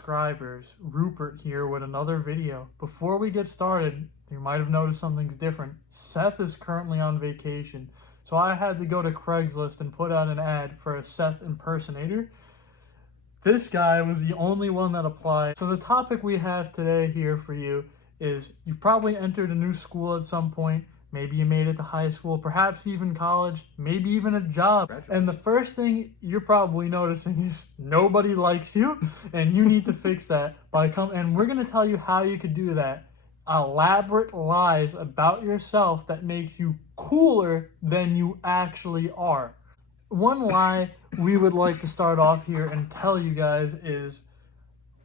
subscribers. Rupert here with another video. Before we get started, you might have noticed something's different. Seth is currently on vacation, so I had to go to Craigslist and put out an ad for a Seth impersonator. This guy was the only one that applied. So the topic we have today here for you is you've probably entered a new school at some point. Maybe you made it to high school, perhaps even college, maybe even a job. And the first thing you're probably noticing is nobody likes you, and you need to fix that and we're going to tell you how you could do that. Elaborate lies about yourself that makes you cooler than you actually are. One lie we would like to start off here and tell you guys is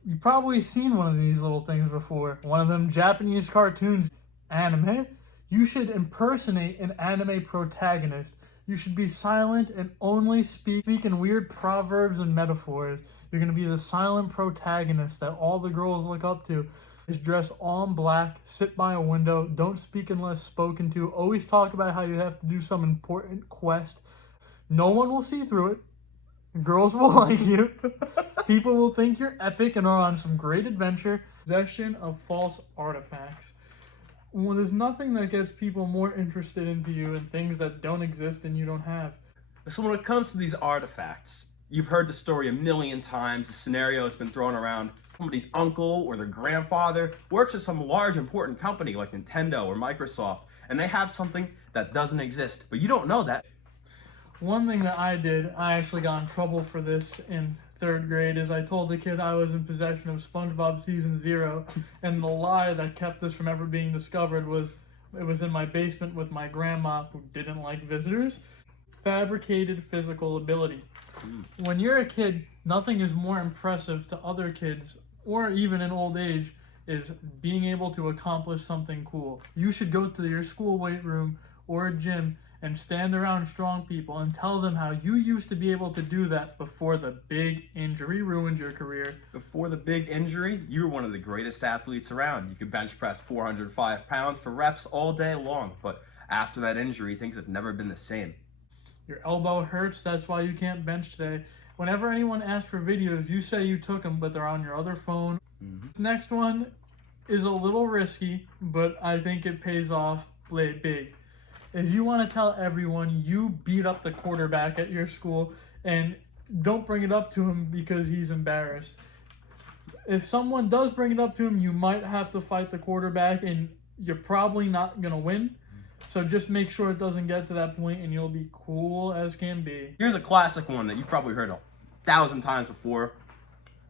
you've probably seen one of these little things before. One of them Japanese cartoons, anime. You should impersonate an anime protagonist. You should be silent and only speak in weird proverbs and metaphors. You're going to be the silent protagonist that all the girls look up to. Is dress all in black, sit by a window, don't speak unless spoken to, always talk about how you have to do some important quest. No one will see through it. Girls will like you. People will think you're epic and are on some great adventure. Possession of false artifacts. Well, there's nothing that gets people more interested into you and things that don't exist and you don't have. So when it comes to these artifacts, you've heard the story a million times. The scenario has been thrown around. Somebody's uncle or their grandfather works at some large important company like Nintendo or Microsoft, and they have something that doesn't exist, but you don't know that. One thing that I did, I actually got in trouble for this in 3rd grade, is I told the kid I was in possession of SpongeBob Season 0, and the lie that kept this from ever being discovered was it was in my basement with my grandma who didn't like visitors. Fabricated physical ability. When you're a kid, nothing is more impressive to other kids, or even in old age, is being able to accomplish something cool. You should go to your school weight room or a gym and stand around strong people and tell them how you used to be able to do that before the big injury ruined your career. Before the big injury, you were one of the greatest athletes around. You could bench press 405 pounds for reps all day long, but after that injury, things have never been the same. Your elbow hurts, that's why you can't bench today. Whenever anyone asks for videos, you say you took them, but they're on your other phone. This next one is a little risky, but I think it pays off big. Is you want to tell everyone you beat up the quarterback at your school and don't bring it up to him because he's embarrassed. If someone does bring it up to him, you might have to fight the quarterback and you're probably not going to win. So just make sure it doesn't get to that point and you'll be cool as can be. Here's a classic one that you've probably heard 1,000 times before.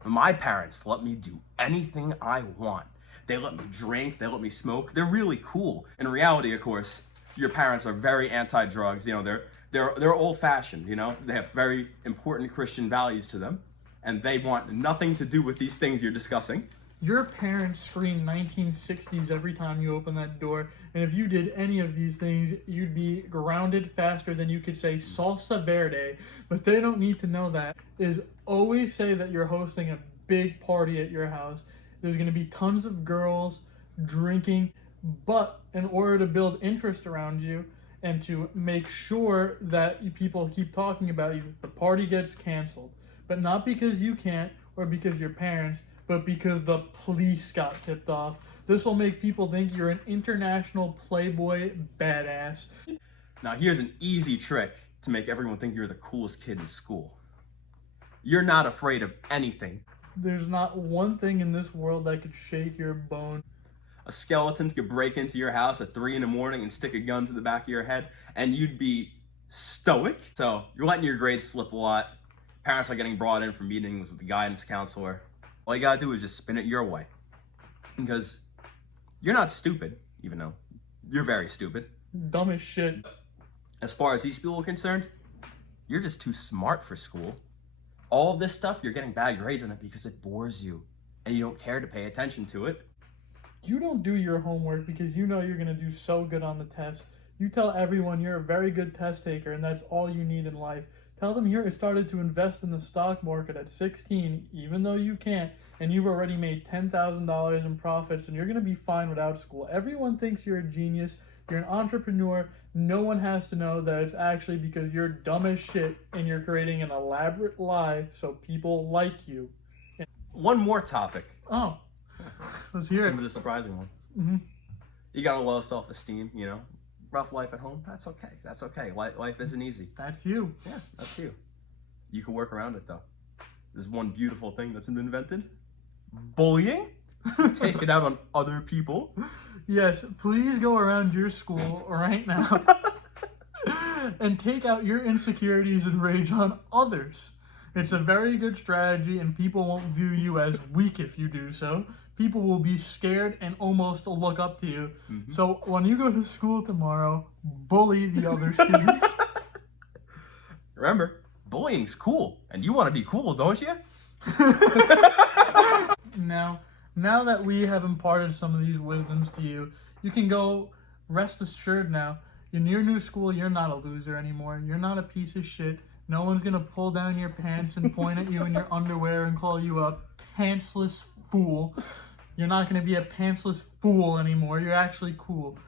My parents let me do anything I want. They let me drink, they let me smoke. They're really cool. In reality, of course, your parents are very anti-drugs. You know, they're old-fashioned, you know? They have very important Christian values to them, and they want nothing to do with these things you're discussing. Your parents scream 1960s every time you open that door, and if you did any of these things, you'd be grounded faster than you could say salsa verde, but they don't need to know that. Is always say that you're hosting a big party at your house. There's going to be tons of girls drinking, but in order to build interest around you and to make sure that people keep talking about you, the party gets canceled. But not because you can't or because your parents, but because the police got tipped off. This will make people think you're an international playboy badass. Now here's an easy trick to make everyone think you're the coolest kid in school. You're not afraid of anything. There's not one thing in this world that could shake your bone. A skeleton could break into your house at 3 a.m. and stick a gun to the back of your head, and you'd be stoic. So you're letting your grades slip a lot. Parents are getting brought in for meetings with the guidance counselor. All you gotta do is just spin it your way. Because you're not stupid, even though you're very stupid. Dumb as shit. As far as these people are concerned, you're just too smart for school. All of this stuff, you're getting bad grades in it because it bores you, and you don't care to pay attention to it. You don't do your homework because you know you're going to do so good on the test. You tell everyone you're a very good test taker and that's all you need in life. Tell them you're started to invest in the stock market at 16, even though you can't, and you've already made $10,000 in profits and you're going to be fine without school. Everyone thinks you're a genius, you're an entrepreneur. No one has to know that it's actually because you're dumb as shit and you're creating an elaborate lie so people like you. one more topic. Oh, let's hear it. Maybe the surprising one. Mhm. You got a low self-esteem, you know. Rough life at home. That's okay. That's okay. Life isn't easy. That's you. Yeah, that's you. You can work around it though. There's one beautiful thing that's been invented. Bullying. Take it out on other people. Yes, please go around your school right now and take out your insecurities and rage on others. It's a very good strategy, and people won't view you as weak if you do so. People will be scared and almost look up to you. Mm-hmm. So when you go to school tomorrow, bully the other students. Remember, bullying's cool, and you want to be cool, don't you? Now that we have imparted some of these wisdoms to you, you can go rest assured now. In your new school, you're not a loser anymore. You're not a piece of shit. No one's going to pull down your pants and point at you in your underwear and call you a pantsless fool. You're not going to be a pantsless fool anymore. You're actually cool.